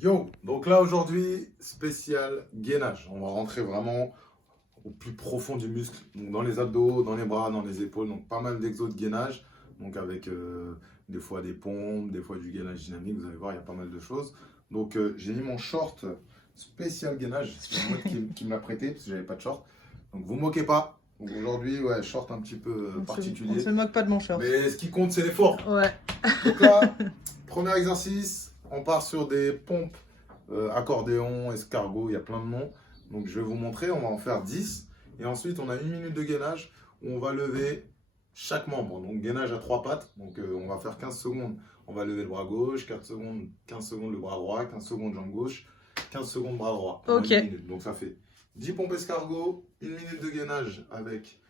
Yo, donc là aujourd'hui, spécial gainage. On va rentrer vraiment au plus profond du muscle, donc dans les abdos, dans les bras, dans les épaules, donc pas mal d'exos de gainage, donc avec des fois des pompes, des fois du gainage dynamique, vous allez voir, il y a pas mal de choses. Donc j'ai mis mon short spécial gainage, c'est mon mec qui me l'a prêté, parce que j'avais pas de short. Donc vous moquez pas. Donc aujourd'hui, ouais, short un petit peu On particulier. se moque pas de mon short. Mais ce qui compte, c'est l'effort. Ouais. Donc là, premier exercice, on part sur des pompes accordéon, escargot, il y a plein de noms. Donc je vais vous montrer, on va en faire 10. Et ensuite, on a 1 minute de gainage où on va lever chaque membre. Donc gainage à 3 pattes. Donc on va faire 15 secondes. On va lever le bras gauche, 15 secondes le bras droit, 15 secondes jambe gauche, 15 secondes bras droit. Ok. 1 minute. Donc ça fait 10 pompes escargot, 1 minute de gainage avec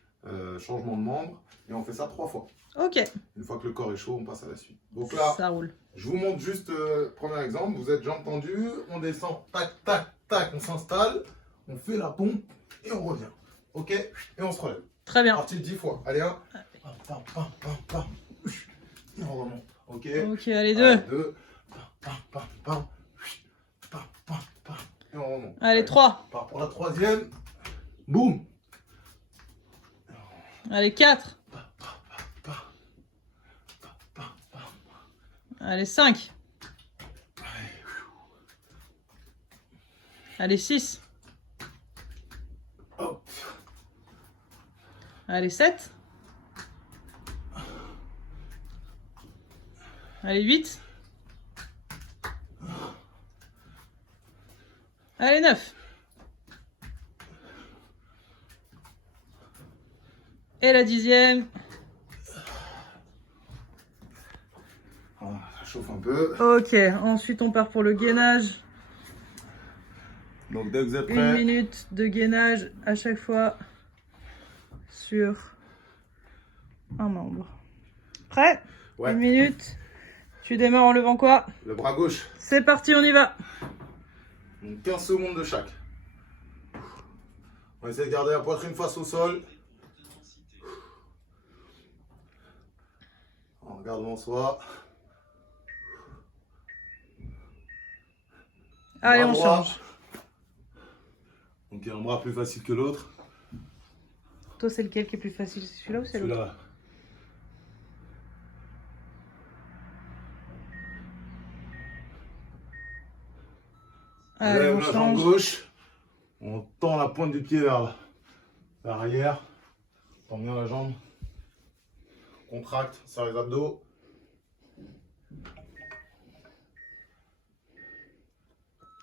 changement de membre. Et on fait ça 3 fois. Ok. Une fois que le corps est chaud, on passe à la suite. Donc là, ça roule. je vous montre juste, premier exemple, vous êtes jambes tendues, on descend, tac, tac, tac, on s'installe, on fait la pompe et on revient. Ok? Et on se relève. Très bien. Partie 10 fois. Allez, hein. Pam, pam, pam, pam, pam. Et on remonte. Ok? Ok, allez, deux. Allez, 2. Pam, pam, pam, pam, pam, pam. Et on remonte. Allez, 3. On part pour la troisième. Boum. Allez, 4. Pam, pam, pam, pam, pam, pam. Allez, 5. Allez, 6. Hop. Allez, 7. Allez, 8. Allez, 9. Et la 10e. Voilà, ça chauffe un peu. Ok, ensuite on part pour le gainage. Donc dès que vous êtes 1 prêts, minute de gainage à chaque fois sur un membre. Prêt? Ouais. 1 minute. Tu démarres en levant quoi? Le bras gauche. C'est parti, on y va. Donc 15 secondes de chaque. On va essayer de garder la poitrine face au sol. On regarde devant soi. Allez, Bras on droit. change. Donc il y a un bras plus facile que l'autre. Toi, c'est lequel qui est plus facile? C'est celui-là ou c'est l'autre? Celui-là. On Allez, lève on la jambe change. gauche. On tend la pointe du pied vers l'arrière. On tend bien la jambe. Contracte, serre les abdos.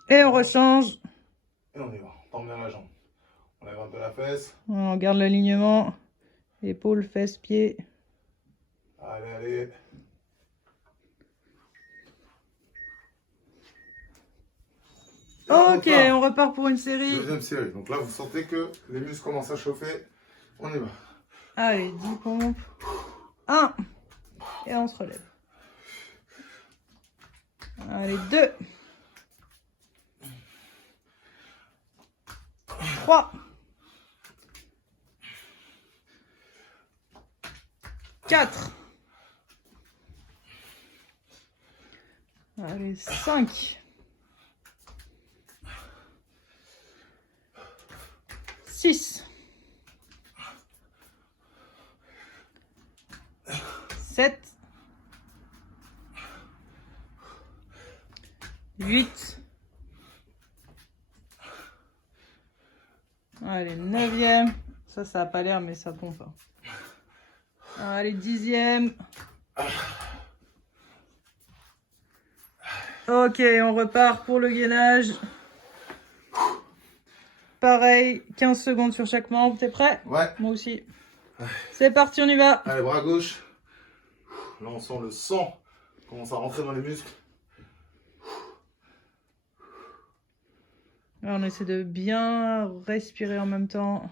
Et on rechange. Et on y va. On tend bien la jambe. On lève un peu la fesse. On garde l'alignement. Épaules, fesses, pieds. Allez, allez. Et Ok, repart. on repart pour une série. Deuxième série. Donc là, vous sentez que les muscles commencent à chauffer. On y va. Allez, 10 pompes. 1. Et on se relève. Allez, 2. 3. 4. Allez, 5. 6. 7. 8. Allez, 9e. Ça n'a pas l'air, mais ça pompe. Allez, 10e. Ok, on repart pour le gainage. Pareil, 15 secondes sur chaque membre. T'es prêt? Ouais. Moi aussi. C'est parti, on y va. Allez, bras gauche. Là, on sent le sang commence à rentrer dans les muscles. Là, on essaie de bien respirer en même temps.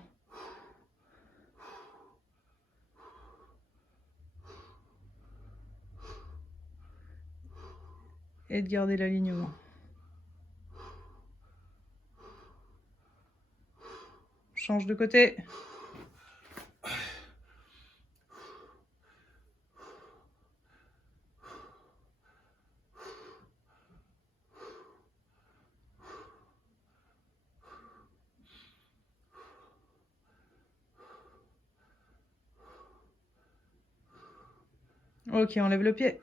Et de garder l'alignement. Change de côté. Ok, on lève le pied.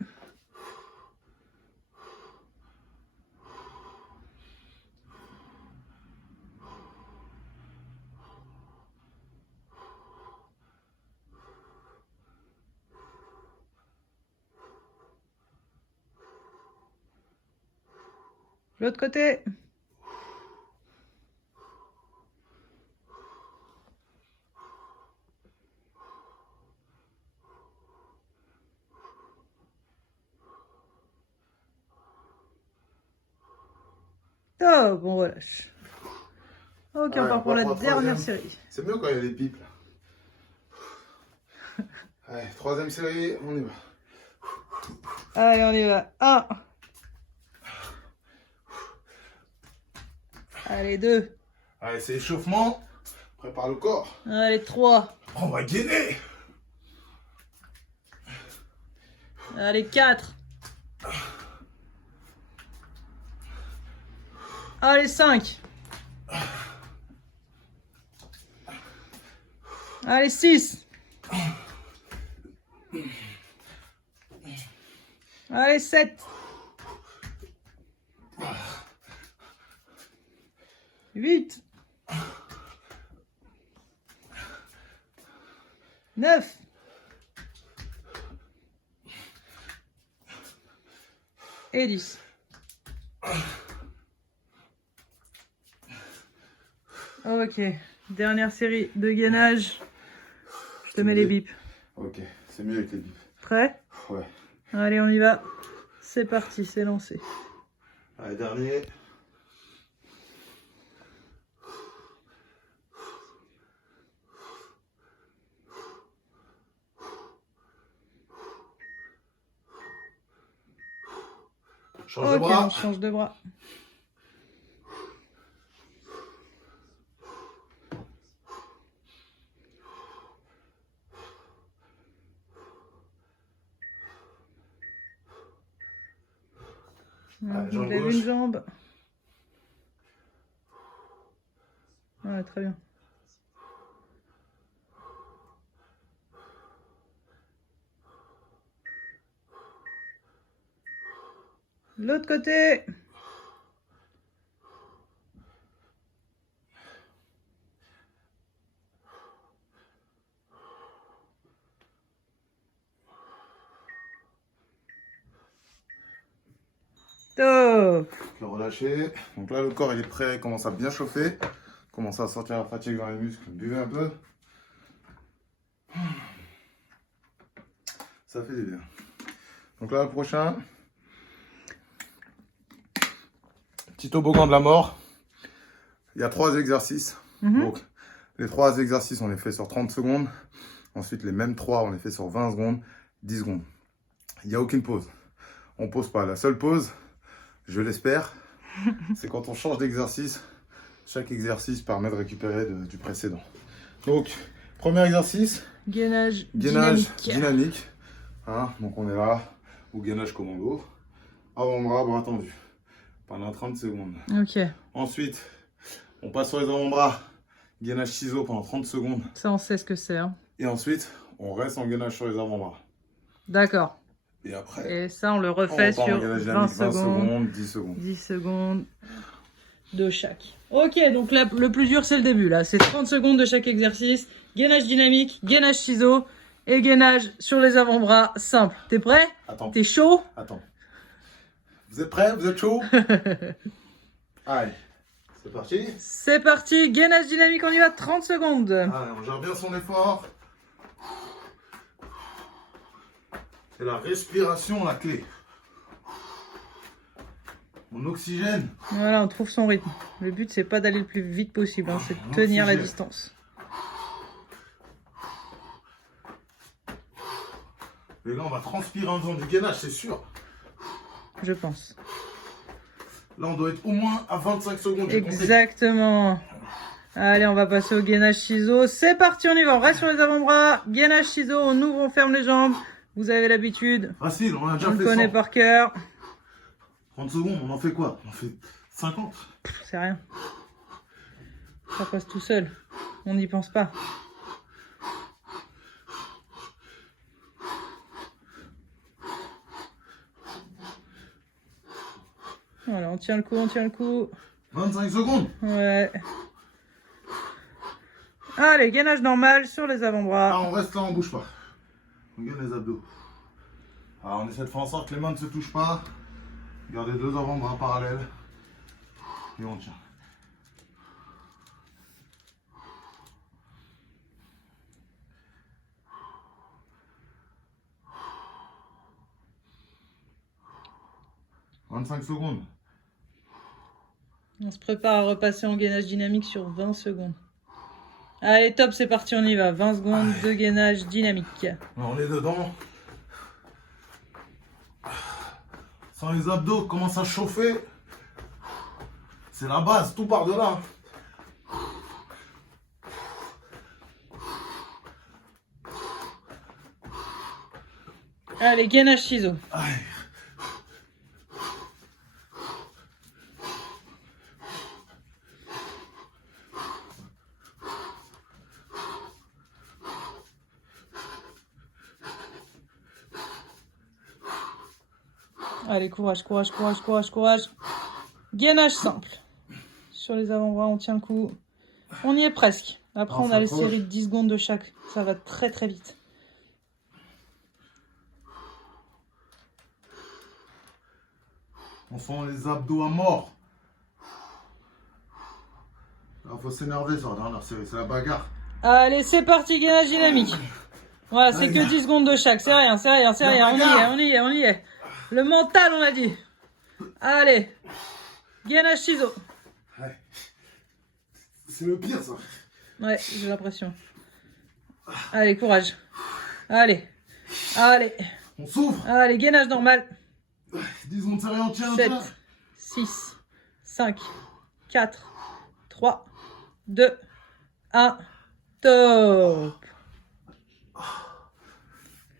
L'autre côté. Top, on relâche. Ok, on part pour la dernière série. C'est mieux quand il y a des pipes là. Allez, troisième série, on y va. Allez, on y va. 1. Allez, 2. Allez, c'est échauffement. Prépare le corps. Allez, 3. On va gainer. Allez, 4. Allez, 5. Allez, 6. Allez, 7. 8. 9. Et 10. Ok, dernière série de gainage. Je te mets les bips. Ok, c'est mieux avec les bips. Prêt? Ouais. Allez, on y va. C'est parti, c'est lancé. Allez, dernier. Change de bras. On change de bras. Allez, On lève une jambe. Ouais, très bien. L'autre côté. Top. Le relâcher. Donc là, le corps il est prêt, il commence à bien chauffer. Commence à sortir la fatigue dans les muscles. Buvez un peu. Ça fait du bien. Donc là, le prochain. Petit toboggan de la mort. Il y a 3 exercices. Donc, les 3 exercices, on les fait sur 30 secondes. Ensuite, les mêmes 3, on les fait sur 20 secondes, 10 secondes. Il n'y a aucune pause. On ne pose pas. La seule pause, je l'espère, c'est quand on change d'exercice. Chaque exercice permet de récupérer du précédent. Donc, premier exercice. Gainage dynamique. Hein, donc, on est là. Ou gainage commando. Avant-bras, bras tendu. Pendant 30 secondes. Ok. Ensuite, on passe sur les avant-bras. Gainage ciseaux pendant 30 secondes. Ça, on sait ce que c'est. Hein. Et ensuite, on reste en gainage sur les avant-bras. D'accord. Et après, et ça, on le refait sur 20 secondes, 10 secondes. 10 secondes de chaque. Ok, donc là, le plus dur, c'est le début. Là, c'est 30 secondes de chaque exercice. Gainage dynamique, gainage ciseaux et gainage sur les avant-bras. Simple. T'es prêt? Attends. T'es chaud? Attends. Vous êtes prêts? Vous êtes chaud? Allez, c'est parti. C'est parti. Gainage dynamique, on y va. 30 secondes. Allez, on gère bien son effort. C'est la respiration la clé. On oxygène. Voilà, on trouve son rythme. Le but, c'est pas d'aller le plus vite possible, hein, c'est de tenir la distance. Les gars, on va transpirer en faisant du gainage, c'est sûr. Je pense. Là, on doit être au moins à 25 secondes. Exactement. Allez, on va passer au gainage ciseaux. C'est parti, on y va. On reste sur les avant-bras. Gainage ciseaux, on ouvre, on ferme les jambes. Vous avez l'habitude. Facile, on a déjà fait ça. On le connaît par cœur. 30 secondes, on en fait quoi? On en fait 50. C'est rien. Ça passe tout seul. On n'y pense pas. Voilà, on tient le coup, on tient le coup. 25 secondes. Ouais. Allez, gainage normal sur les Ah, avant-bras. on reste là, on bouge pas. On gagne les abdos. Alors, on essaie de faire en sorte que les mains ne se touchent pas. Gardez 2 avant-bras parallèles. Et on tient. « 25 secondes. On se prépare à repasser en gainage dynamique sur 20 secondes. Allez, top, c'est parti, on y va. 20 secondes de gainage dynamique. Alors, on est dedans. Sans les abdos commencent à chauffer. C'est la base, tout part de là. Allez, gainage ciseaux. Allez. Allez, courage, courage, courage, courage, courage. Gainage simple. Sur les avant-bras, on tient le coup. On y est presque. Après, on a les séries de 10 secondes de chaque. Ça va très très vite. On sent les abdos à mort. Là, faut s'énerver sur la dernière série, c'est la bagarre. Allez, c'est parti, gainage dynamique. Voilà, c'est que 10 secondes de chaque. C'est rien, c'est rien, c'est rien. On y est, on y est, on y est. Le mental, on a dit. Allez. Gainage ciseaux. Ouais. C'est le pire, ça. Ouais, j'ai l'impression. Allez, courage. Allez. Allez. On s'ouvre. Allez, gainage normal. 10 secondes, c'est rien, on tient, on 7, tient. 6, 5, 4, 3, 2, 1. Top.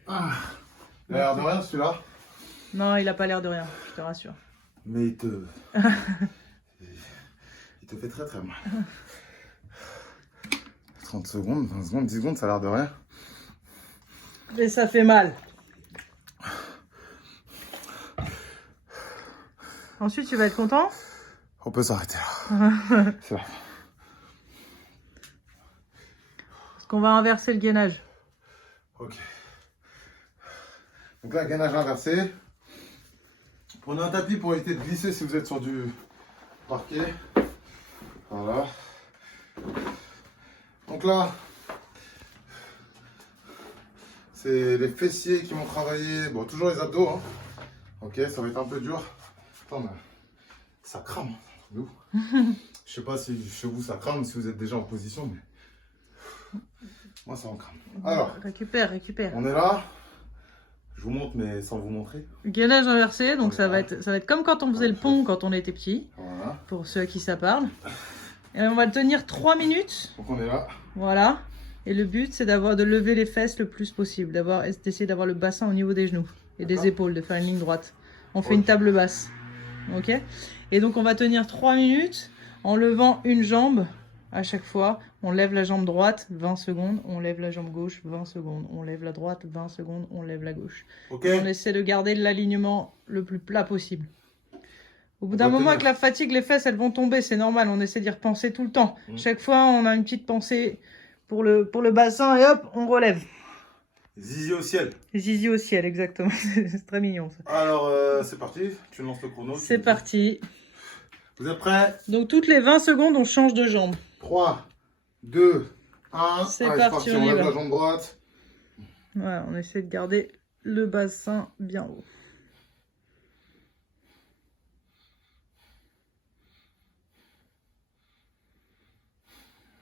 Ah. Il a l'air de rien, celui-là. Non, il a pas l'air de rien, je te rassure. Mais il te... il te fait très très mal. 30 secondes, 20 secondes, 10 secondes, ça a l'air de rien. Et ça fait mal. Ensuite, tu vas être content? On peut s'arrêter là. C'est là. Parce qu'on va inverser le gainage. Ok. Donc là, gainage inversé. Prenez un tapis pour éviter de glisser si vous êtes sur du parquet. Voilà. Donc là, c'est les fessiers qui vont travailler. Bon, toujours les abdos. Hein. Ok, ça va être un peu dur. Attends, mais ça crame. Nous. Je sais pas si chez vous ça crame, si vous êtes déjà en position, mais moi ça en crame. Alors, Récupère, récupère. on est là. Je vous montre, mais sans vous montrer. Gainage inversé, donc ça va Voilà. être comme quand on faisait le pont quand on était petit, Voilà. pour ceux à qui ça parle. Et on va le tenir 3 minutes. Donc on est là. Voilà. Et le but, c'est de lever les fesses le plus possible, d'essayer d'avoir le bassin au niveau des genoux et des épaules, de faire une ligne droite. On fait une table basse. Ok? Et donc, on va tenir 3 minutes en levant une jambe à chaque fois. On lève la jambe droite, 20 secondes. On lève la jambe gauche, 20 secondes. On lève la droite, 20 secondes. On lève la gauche. Ok. Et on essaie de garder l'alignement le plus plat possible. Au bout d'un va moment, tenir. avec la fatigue, les fesses, elles vont tomber. C'est normal. On essaie d'y repenser tout le temps. Chaque fois, on a une petite pensée pour le bassin et hop, on relève. Zizi au ciel. Zizi au ciel, exactement. C'est très mignon, ça. Alors, c'est parti. Tu lances le chrono. C'est parti. Vous êtes prêts? Donc, toutes les 20 secondes, on change de jambe. 3, 2, 1. C'est Allez, parti, on y lève va. la jambe droite. Voilà, on essaie de garder le bassin bien haut.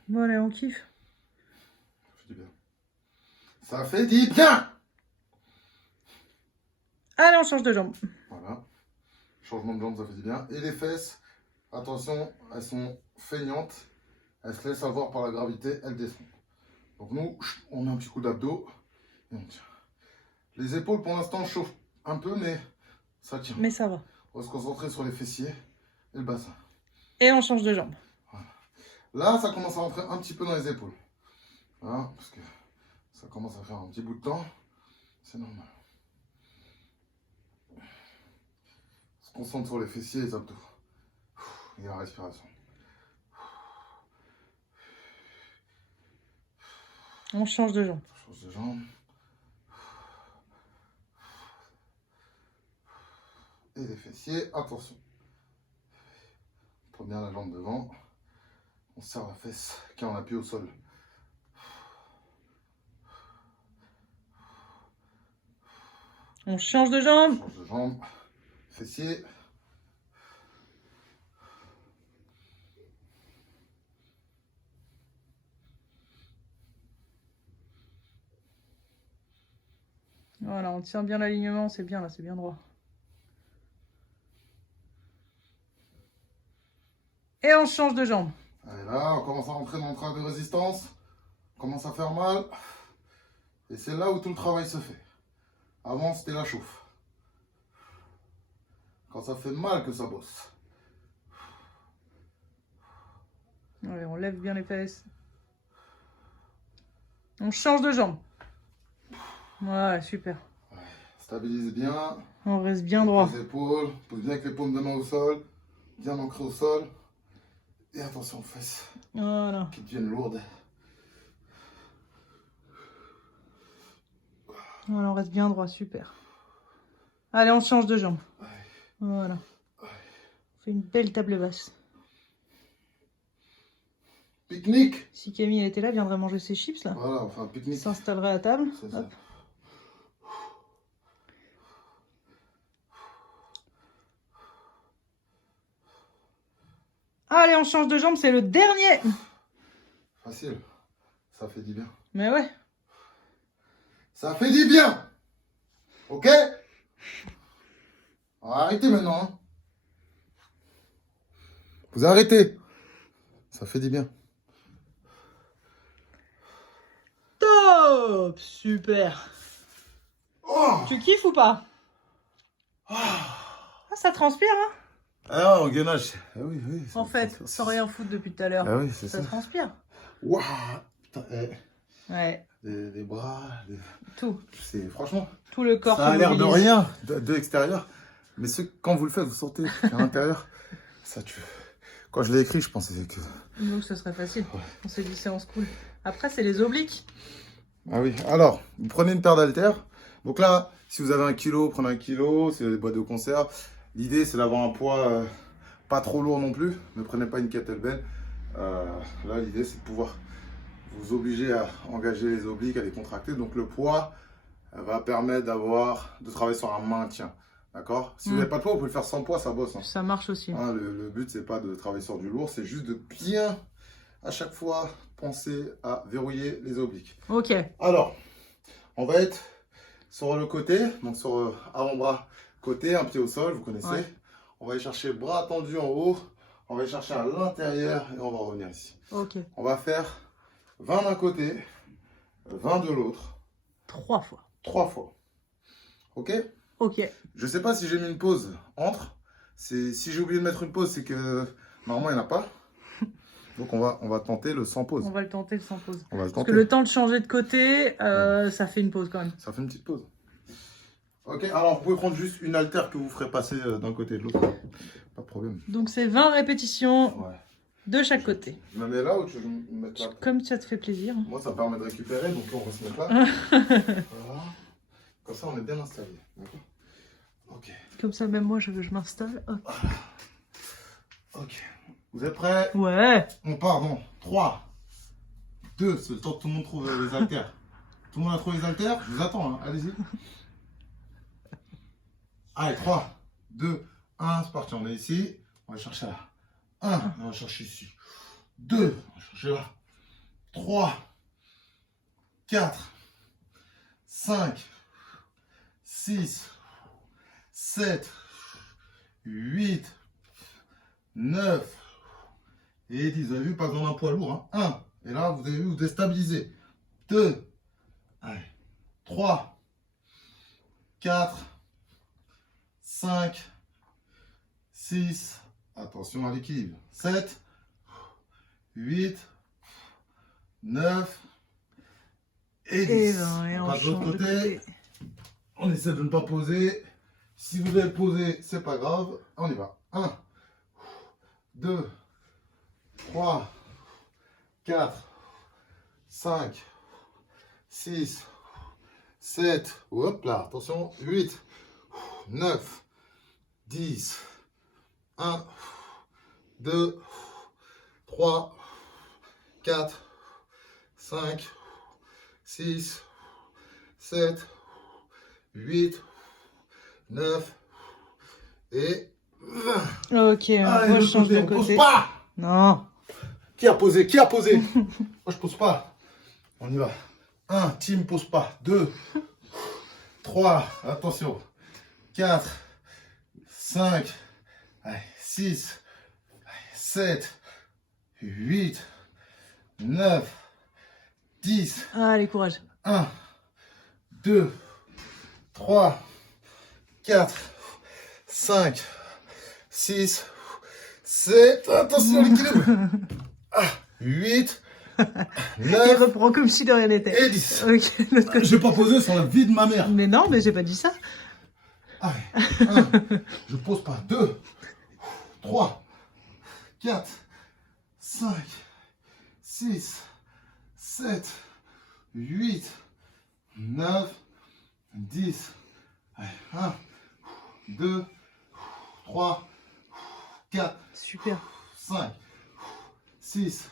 Bon, allez, on kiffe. Ça fait du bien. Ça fait du bien. Allez, on change de jambe. Voilà. Changement de jambe, ça fait du bien. Et les fesses, attention, elles sont feignantes. Elles se laissent avoir par la gravité, elles descendent. Donc nous, on met un petit coup d'abdos. Et on tient. Les épaules, pour l'instant, chauffent un peu, mais ça tient. Mais ça va. On va se concentrer sur les fessiers et le bassin. Et on change de jambe. Là, ça commence à rentrer un petit peu dans les épaules. Voilà, parce que ça commence à faire un petit bout de temps. C'est normal. se concentre sur les fessiers et les abdos. Et la respiration. On change de jambe. Change de jambe. Et les fessiers, attention. On prend bien la jambe devant. On serre la fesse qui est en appui au sol. On change de jambe. Change de jambe. Fessier. Voilà, on tient bien l'alignement, c'est bien là, c'est bien droit. Et on change de jambe. Allez, là, on commence à rentrer dans le travail de résistance. On commence à faire mal. Et c'est là où tout le travail se fait. Avant, c'était la chauffe. Quand ça fait mal que ça bosse. Allez, on lève bien les fesses. On change de jambe. Ouais, super. Ouais. Stabilise bien. On reste bien droit. Les épaules. Pose bien avec les paumes de main au sol. Bien ancré au sol. Et attention aux fesses. Voilà. Qui deviennent lourdes. Voilà, on reste bien droit, super. Allez, on change de jambe. Ouais. Voilà. On fait une belle table basse. Pique-nique. Si Camille était là, elle viendrait manger ses chips là. Voilà, enfin pique-nique. S'installerait à table. C'est ça. Hop. Allez, on change de jambe, c'est le dernier. Facile. Ça fait du bien. Mais ouais. Ça fait du bien. Ok? On va arrêter maintenant. Hein. Vous arrêtez. Ça fait du bien. Top. Super. Oh. Tu kiffes ou pas? Ah, ça transpire, hein? Ah, en gainage. Ah oui, oui. En fait, sans rien foutre depuis tout à l'heure. Ah oui, c'est Ça ça. transpire. Waouh. Putain, Ouais. les bras. Tout. C'est franchement. Tout le corps. Ça a se l'air de mobilise. rien de l'extérieur. Mais quand vous le faites, vous sentez à l'intérieur. Ça tue. Quand je l'ai écrit, je pensais que. Donc ce serait facile. Ouais. On s'est dit séance cool. Après, c'est les obliques. Ah oui, alors, vous prenez une paire d'haltères. Donc là, si vous avez 1 kilo, prenez 1 kilo, c'est des boîtes de conserve. L'idée, c'est d'avoir un poids pas trop lourd non plus. Ne prenez pas une kettlebell. Là, l'idée, c'est de pouvoir vous obliger à engager les obliques, à les contracter. Donc le poids va permettre de travailler sur un maintien. D'accord? Si vous n'avez pas de poids, vous pouvez le faire sans poids, ça bosse. Hein. Ça marche aussi. Hein, le but, c'est pas de travailler sur du lourd, c'est juste de bien, à chaque fois, penser à verrouiller les obliques. Ok. Alors, on va être sur le côté, donc sur avant-bras côté, un pied au sol, vous connaissez. Ouais. On va aller chercher bras tendus en haut, on va aller chercher à l'intérieur et on va revenir ici. Ok. On va faire 20 d'un côté, 20 de l'autre, 3 fois. 3 fois. Ok? Ok. Je sais pas si j'ai mis une pause entre. Si j'ai oublié de mettre une pause, c'est que normalement il n'y en a pas. Donc on va tenter le sans pause. On va le tenter le sans pause. On va le Parce tenter. que le temps de changer de côté, ça fait une pause quand même. Ça fait une petite pause. Ok, alors vous pouvez prendre juste une haltère que vous ferez passer d'un côté et de l'autre. Pas de problème. Donc c'est 20 répétitions Ouais. de chaque côté. Je me mets là ou tu veux me mettre là? Comme ça te fait plaisir. Moi ça me permet de récupérer, donc on va se mettre là. Voilà. Comme ça on est bien installé. D'accord. Ok. Comme ça même moi je m'installe. Hop. Ok. Vous êtes prêts? Ouais. On part dans 3, 2, c'est le temps que tout le monde trouve les haltères. Tout le monde a trouvé les haltères? Je vous attends, hein. Allez-y. Allez, 3, 2, 1, c'est parti. On est ici. On va chercher là. 1, on va chercher ici. 2, on va chercher là. 3, 4, 5, 6, 7, 8, 9 et 10. Vous avez vu, pas besoin d'un poids lourd. Hein. 1. Et là, vous avez vu, vous déstabilisez. 2. Allez. 3. 4. 5. 6. Attention à l'équilibre. 7. 8. 9. Et 10. Et On on passe de l'autre change de côté. côté. On essaie de ne pas poser Si vous avez posé, c'est pas grave. On y va. 1, 2, 3, 4, 5, 6, 7, hop là, attention, 8, 9, 10, 1, 2, 3, 4, 5, 6, 7, 8, 9 et 20. Ok, Allez, moi je change de on pose côté. pas. Non. Qui a posé? Qui a posé? Moi je pose pas. On y va. 1, team pose pas. 2, 3, attention. 4, 5, 6, 7, 8, 9, 10. Allez, courage. 1, 2, 3, 4, 5, 6, 7. Attention l'équilibre. 8, Il 9 reprend comme si de rien n'était. et 10. Ok, l'autre côté. Je vais pas poser sur la vie de ma mère. Mais non, mais j'ai pas dit ça. Allez, 1, je pose pas. 2, 3, 4, 5, 6, 7, 8, 9, 10. Allez, 1, 2, 3, 4, Super. 5, 6,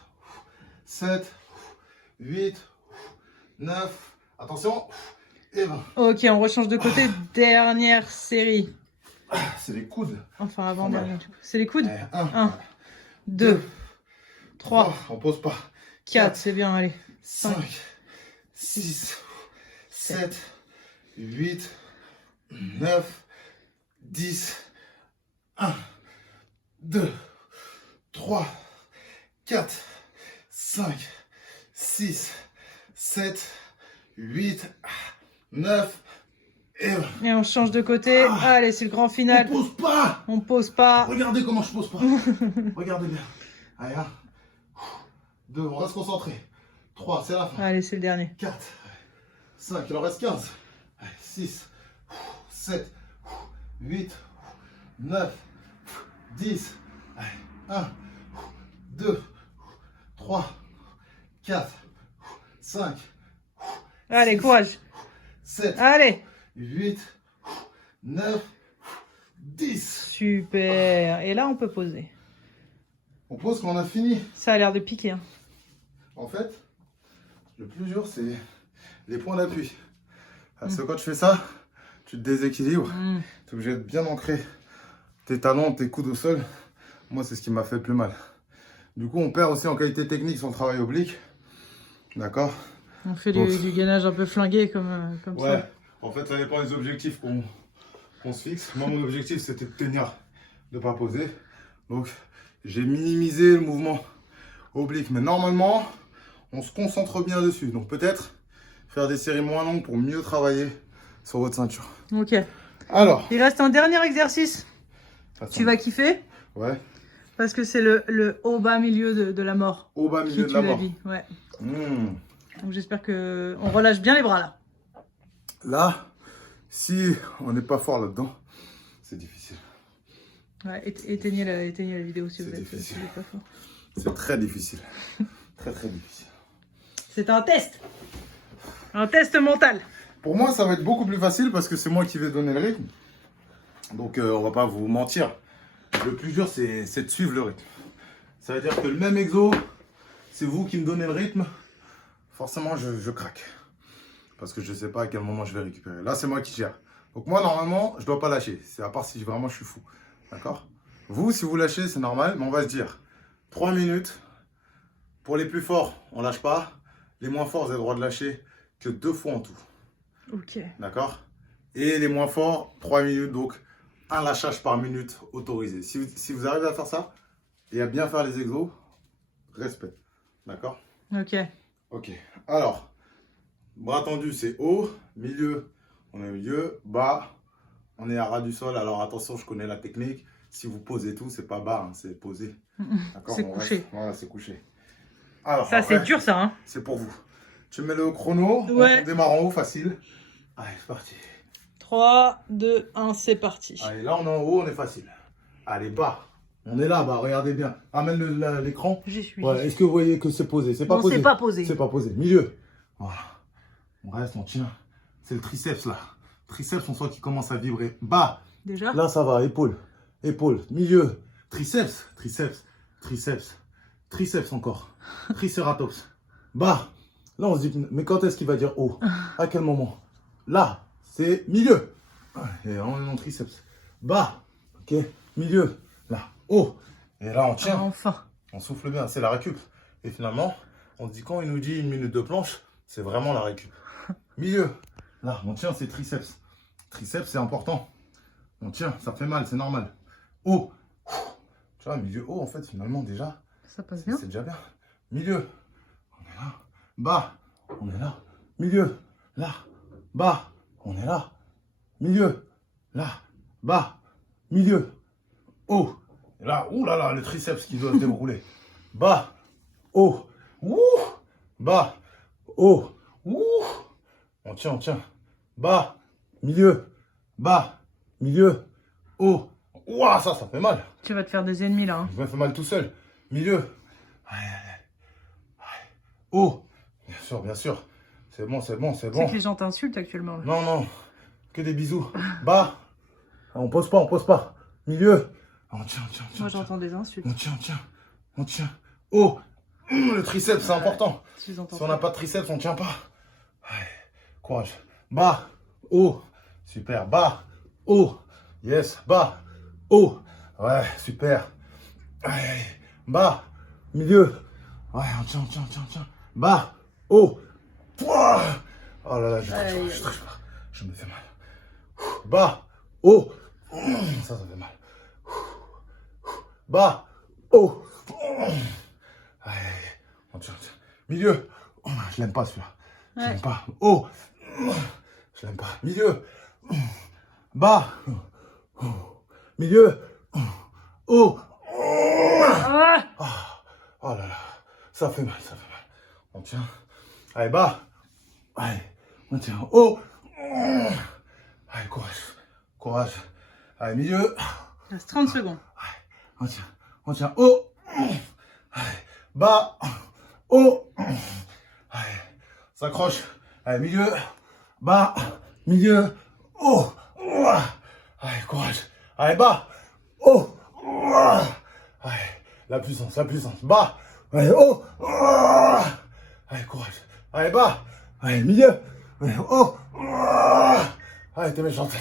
7, 8, 9. Attention. Et 20. Ok, on rechange de côté. Dernière série. C'est les coudes. Enfin, avant-dernière. C'est les coudes. 1, 1, 2, 3, on pose pas. 4, c'est bien, allez. 5, 6, 7, 8, 9, 10, 1, 2, 3, 4, 5, 6, 7, 8, 9 et 20. Et on change de côté. Allez, c'est le grand final. On pose pas. On pose pas. Regardez comment je pose pas. Regardez bien. Allez, 1, 2, on reste concentré. 3, c'est la fin. Allez, c'est le dernier. 4, 5, il en reste 15. 6, 7, 8, 9, 10. 1, 2, 3, 4, 5, Allez, 6, courage. 7, Allez. 8, 9, 10. Super. Et là, on peut poser. On pose quand on a fini. Ça a l'air de piquer. Hein. En fait, le plus dur, c'est les points d'appui. Parce que quand tu fais ça, tu te déséquilibres. Tu es obligé de bien ancrer tes talons, tes coudes au sol. Moi, c'est ce qui m'a fait le plus mal. Du coup, on perd aussi en qualité technique son travail oblique. D'accord? On fait Donc, du gainage un peu flingué comme ouais. ça. En fait, ça dépend des objectifs qu'on se fixe. Moi, mon objectif, c'était de tenir, de ne pas poser. Donc, j'ai minimisé le mouvement oblique. Mais normalement, on se concentre bien dessus. Donc, peut-être faire des séries moins longues pour mieux travailler sur votre ceinture. Ok. Alors. Il reste un dernier exercice. Attends. Tu vas kiffer. Ouais. Parce que c'est le haut bas milieu de la mort. Au bas milieu qui de la tu l'as mort. dit. Ouais. Mmh. Donc j'espère que on relâche bien les bras là. Là, si on n'est pas fort là-dedans, c'est difficile. Ouais, éteignez la vidéo si vous êtes difficile. pas fort. C'est très difficile. Très très difficile. C'est un test. Un test mental. Pour moi, ça va être beaucoup plus facile parce que c'est moi qui vais donner le rythme. Donc, on va pas vous mentir. Le plus dur, c'est de suivre le rythme. Ça veut dire que le même exo, c'est vous qui me donnez le rythme. Forcément, je craque. Parce que je sais pas à quel moment je vais récupérer. Là, c'est moi qui gère. Donc, moi, normalement, je dois pas lâcher. C'est à part si vraiment je suis fou. D'accord? Vous, si vous lâchez, c'est normal. Mais on va se dire 3 minutes. Pour les plus forts, on lâche pas. Les moins forts, vous avez le droit de lâcher que 2 fois en tout. Ok. D'accord? Et les moins forts, 3 minutes. Donc, un lâchage par minute autorisé. Si vous arrivez à faire ça et à bien faire les exos, respect. D'accord? Ok. Ok. Alors, bras tendus, c'est haut. Milieu, on est au milieu. Bas, on est à ras du sol. Alors, attention, je connais la technique. Si vous posez tout, c'est pas bas, hein, c'est posé. D'accord? C'est On couché. reste. Voilà, c'est couché. Alors, Ça, après, c'est dur ça. Hein. c'est pour vous. Tu mets le chrono. Ouais. On démarre en haut, facile. Allez, c'est parti. 3, 2, 1, c'est parti. Allez, là, on est en haut, on est facile. Allez, bas. On est là, bas, regardez bien. Amène l'écran. J'y suis. Voilà. Est-ce que vous voyez que c'est posé? C'est pas Non, posé. c'est pas posé. C'est pas posé. Milieu. Voilà. On reste, on tient. C'est le triceps, là. Triceps, on sent qu'il commence à vibrer. Bas. Déjà? Là, ça va. Épaule. Épaule. Milieu. Triceps. Triceps. Triceps. Triceps encore. Triceratops. Bas. Là, on se dit, mais quand est-ce qu'il va dire haut? À quel moment? Là, c'est milieu. Et on est dans le triceps. Bas. Ok. Milieu. Là. Haut. Et là, on tient. Enfin. On souffle bien. C'est la récup. Et finalement, on se dit, quand il nous dit 1 minute de planche, c'est vraiment la récup. Milieu. Là, on tient, c'est triceps. Triceps, c'est important. On tient, ça fait mal, c'est normal. Haut. Tu vois, milieu haut, en fait, finalement, déjà, Ça passe bien. c'est déjà bien. Milieu. On est là. Bas. On est là. Milieu. Là. Bas. On est là. Milieu. Là. Bas. Milieu. Haut. Et là, oulala, le triceps qui doit se dérouler. Bas. Haut. Ouh. Bas. Haut. Ouh. On tient, on tient. Bas. Milieu. Bas. Milieu. Haut. Ouah, ça fait mal. Tu vas te faire des ennemis là. Hein. Je me fais mal tout seul. Milieu. Haut. Bien sûr, bien sûr. C'est bon, c'est bon, c'est C'est bon. que les gens t'insultent actuellement. Là. Non, non. Que des bisous. Bas. On pose pas, on pose pas. Milieu. On tient, on tient, on tient. Moi j'entends des insultes. On tient, on tient. On tient. Haut. Le triceps, c'est important. Si j'entends Si on n'a pas de triceps, on ne tient pas. Allez, courage. Bas. Haut. Super. Bas. Haut. Yes. Bas. Haut. Ouais, super. Allez. Bas. Milieu. Ouais, on tient, on tient, on tient, on tient. Bas. Haut. Pouah. Oh là là, je triche pas. Je me fais mal. Bas. Haut. Ça fait mal. Bas. Haut. Allez, on tient, on tient. Milieu. Oh, je l'aime pas celui-là. Je l'aime pas. Haut. Je l'aime pas. Milieu. Bas. Milieu. Haut. Oh là là. Ça fait mal, ça fait mal. On tient. Allez, bas. Allez, on tient. Haut. Allez, courage. Courage. Allez, milieu. Il reste 30 secondes. On tient. On tient. Haut. Allez. Bas. Haut. Allez. S'accroche. Allez, milieu. Bas. Milieu. Haut. Allez, courage. Allez, bas. Haut. Allez. La puissance, la puissance. Bas. Allez, haut. Allez, courage. Allez, bas. Allez, milieu. Allez, haut. Allez, t'es méchante.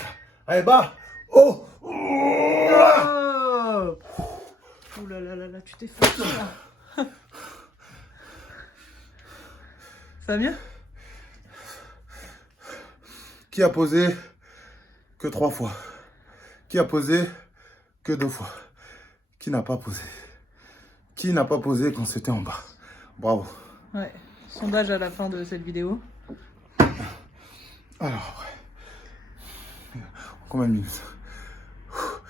Allez, bas. Haut. Oh là là là là, tu t'es fait là. Ça va mieux? Qui a posé que 3 fois? Qui a posé que 2 fois? Qui n'a pas posé? Qui n'a pas posé quand c'était en bas? Bravo. Ouais, sondage à la fin de cette vidéo. Alors, combien de minutes?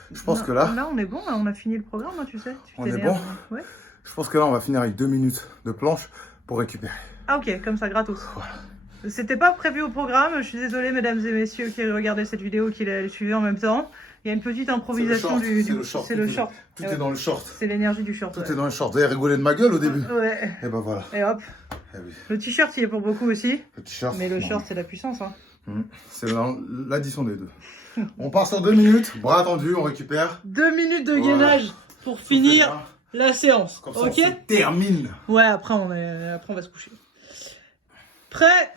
Je pense que là... Là, on est bon, là, on a fini le programme, hein, tu sais. On est bon? Ouais. Je pense que là, on va finir avec 2 minutes de planche pour récupérer. Ah ok, comme ça, gratos. Voilà. C'était pas prévu au programme, je suis désolée mesdames et messieurs qui regardaient cette vidéo, qui la suivaient en même temps. Il y a une petite improvisation du... C'est le short. Tout est dans le short. C'est l'énergie du short. Tout est dans le short. Vous avez rigolé de ma gueule au début? Ouais. Et ben voilà. Et hop. Eh oui. Le t-shirt, il est pour beaucoup aussi. Le t-shirt. Mais le short, c'est la puissance. Hein. C'est l'addition des deux. On part sur 2 minutes, bras tendus, on récupère. 2 minutes de gainage pour finir la séance. Comme ça, ok, on se termine. Ouais, après on va se coucher. Prêt?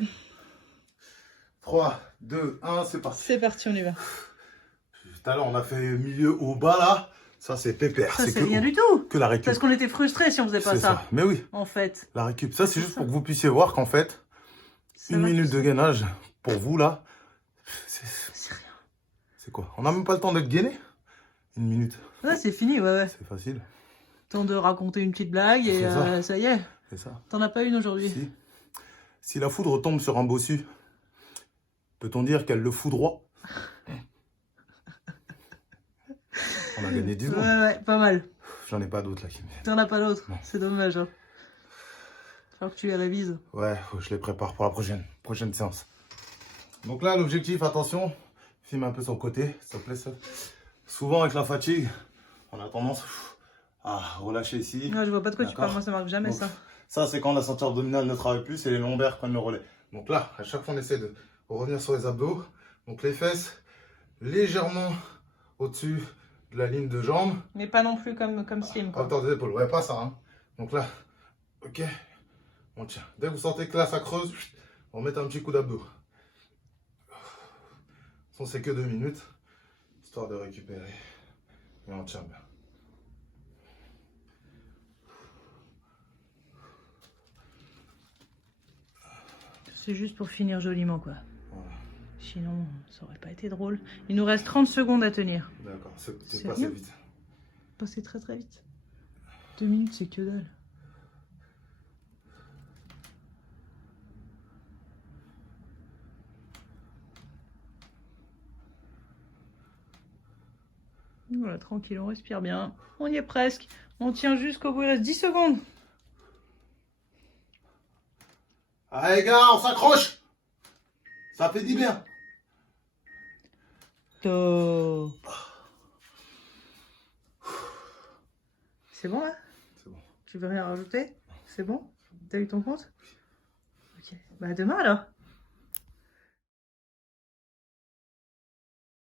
3, 2, 1, c'est parti. C'est parti, on y va. Tout à l'heure, on a fait milieu au bas là. Ça, c'est pépère. Ça, c'est rien du tout. Que la récup. Parce qu'on était frustrés si on faisait pas ça. Mais oui, En fait. la récup. Ça, c'est juste pour que vous puissiez voir qu'en fait, 1 minute de gainage pour vous là, c'est rien. C'est quoi? On n'a même pas le temps d'être gainé? 1 minute. Ouais, c'est fini, ouais. C'est facile. Temps de raconter une petite blague et ça y est. C'est ça. T'en as pas une aujourd'hui? Si la foudre tombe sur un bossu, peut-on dire qu'elle le foudroie? On a gagné 10 secondes. Ouais, pas mal. J'en ai pas d'autres là qui me viennent. T'en as pas d'autres? C'est dommage. Hein. Faut que tu les révises. Ouais, je les prépare pour la prochaine séance. Donc là, l'objectif, attention, Filme un peu sur le côté, s'il te plaît. Ça. Souvent, avec la fatigue, on a tendance à relâcher ici. Non, je vois pas de quoi tu parles, moi ça marche jamais. Donc, Ça. Ça, c'est quand la ceinture abdominale ne travaille plus et les lombaires prennent le relais. Donc là, à chaque fois, on essaie de revenir sur les abdos. Donc les fesses légèrement au-dessus de la ligne de jambe. Mais pas non plus comme slim. À hauteur des épaules. Ouais, pas ça. Hein. Donc là, ok. On tient. Dès que vous sentez que là, ça creuse, on met un petit coup d'abdos. C'est que 2 minutes, histoire de récupérer. Et on tient bien. C'est juste pour finir joliment, quoi. Voilà. Sinon, ça aurait pas été drôle. Il nous reste 30 secondes à tenir. D'accord, c'est C'est passé bien. vite. Passé très très vite. 2 minutes, c'est que dalle. Voilà, tranquille, on respire bien. On y est presque. On tient jusqu'au bout, il reste 10 secondes. Allez, gars, on s'accroche. Ça fait du bien. Top. C'est bon là? C'est bon. Tu veux rien rajouter? C'est bon? T'as eu ton compte? Ok. Bah à demain alors.